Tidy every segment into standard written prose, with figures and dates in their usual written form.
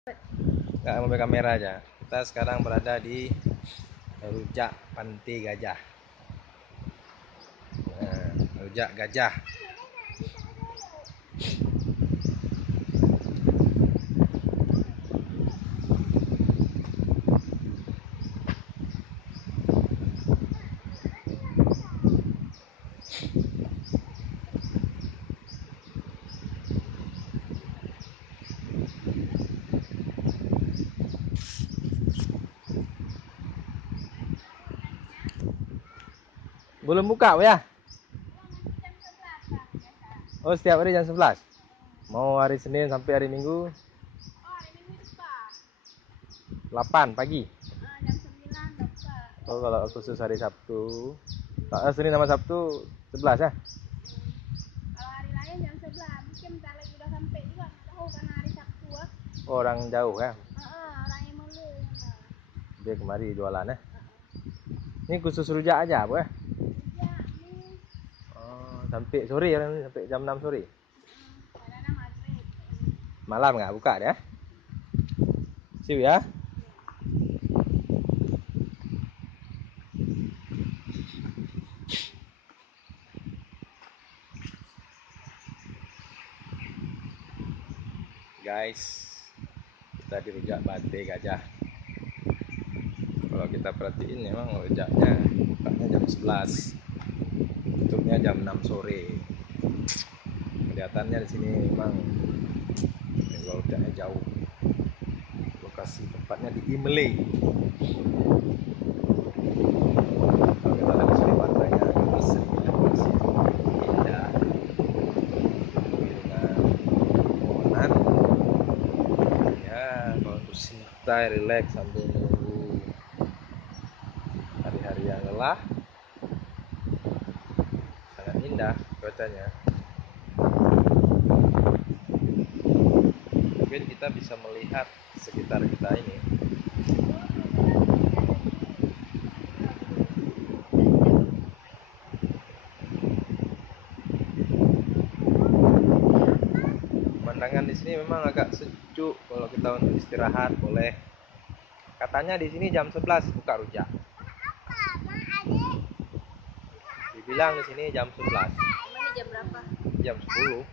Nggak ambil kamera aja. Kita sekarang berada di Rujak Pantai Gajah. Nah, Rujak Gajah. Belum buka ya? Oh, setiap hari jam 11. Mau hari Senin sampai hari Minggu? Oh, hari Minggu buka. 8 pagi. Jam 9 buka. Oh, kalau khusus hari Sabtu. Senin sama Sabtu 11 ya? Kalau hari lain jam 11. Mungkin bentar lagi udah sampai juga. Nggak tahu karena hari Sabtu. Orang jauh ya? Orang yang mulu. Dia kemari jualan ya? Ini khusus rujak aja, Bu ya? Rujak nih. Oh, sampai sore ya, sampai jam 6 sore. Kadang-kadang maghrib. Malam nggak buka ya? Siap ya? Guys, kita di Rujak Pantai Gajah. Kalau kita perhatiin memang rujaknya bukanya jam 11, tutupnya jam 6 sore. Kelihatannya di sini memang kalau rujaknya jauh. Lokasi tempatnya di Imlay. Kalau kita lihat di sini pantainya asri, masih indah dengan pepohonan. Ya, kalau untuk santai, relax sambil menunggu hari-hari yang lelah, sangat indah cuacanya. Mungkin kita bisa melihat sekitar kita ini. Pemandangan di sini memang agak sejuk. Kalau kita untuk istirahat boleh. Katanya di sini jam 11 buka rujak. Dibilang di sini jam 11. Emang ini jam berapa? Jam 10.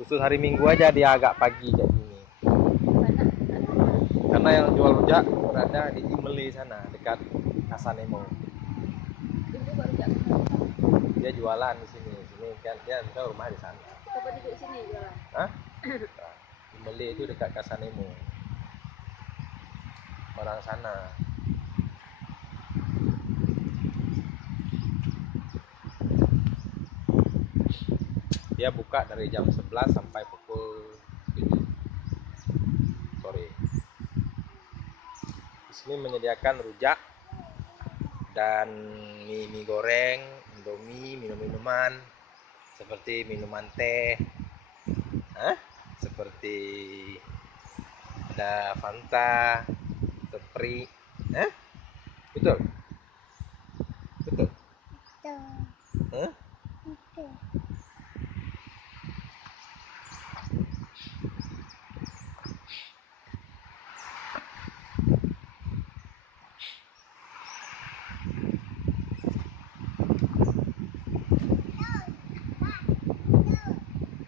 Khusus hari Minggu aja dia agak pagi kayak gini. Karena yang jual rujak berada di Imlay sana, dekat Kasanemo. Dia jualan di sini. Sini kan dia bisa rumah di sana. Siapa di sini jualan? Hah? Imlay itu dekat Kasanemo. Orang sana. Dia buka dari jam 11 sampai pukul 7 sore. Di sini menyediakan rujak dan mie goreng, indomie, minum-minuman seperti minuman teh, seperti ada Fanta, Sprite, betul, betul, Hah?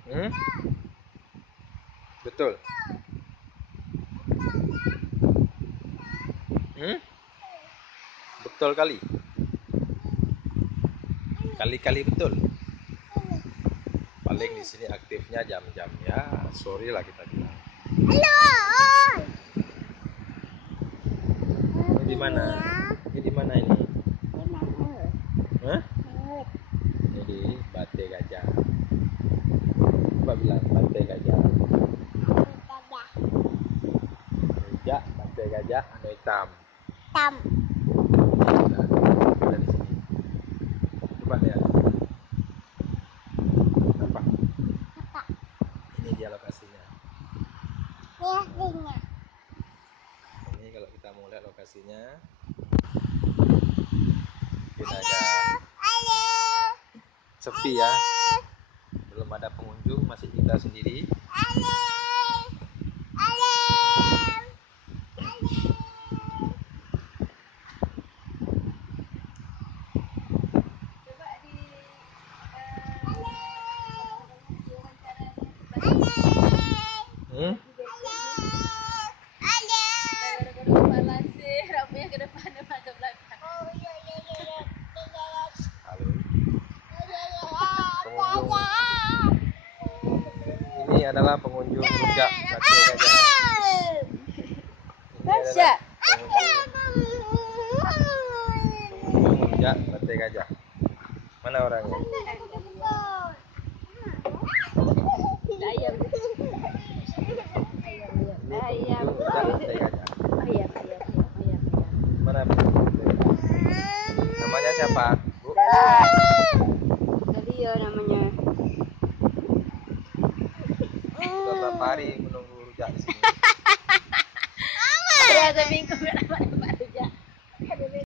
Hmm? Betul. Hmm? Betul kali. Kali-kali betul. Paling di sini aktifnya jam-jam ya sore lah kita bilang. Halo. Ini di mana? Ini di mana ini? Hah? Ini di Pantai Gajah. Coba bilang Pantai Gajah. Rujak Pantai Gajah anu hitam. Tam. Nah, ada di sini. Coba lihat. Apa? Ini dia lokasinya. Ini kalau kita mau lihat lokasinya, mungkin agak sepi ya. Belum ada pengunjung, masih kita sendiri. Syak. Rujak sate gajah. Mana orangnya? Ayam. Ayam. Rujak sate gajah. Ayam. Mana Bu? Namanya siapa, Bu? Tadi ya namanya. Sudah berapa hari menunggu rujak di sini? Ada seminggu nggak dapat.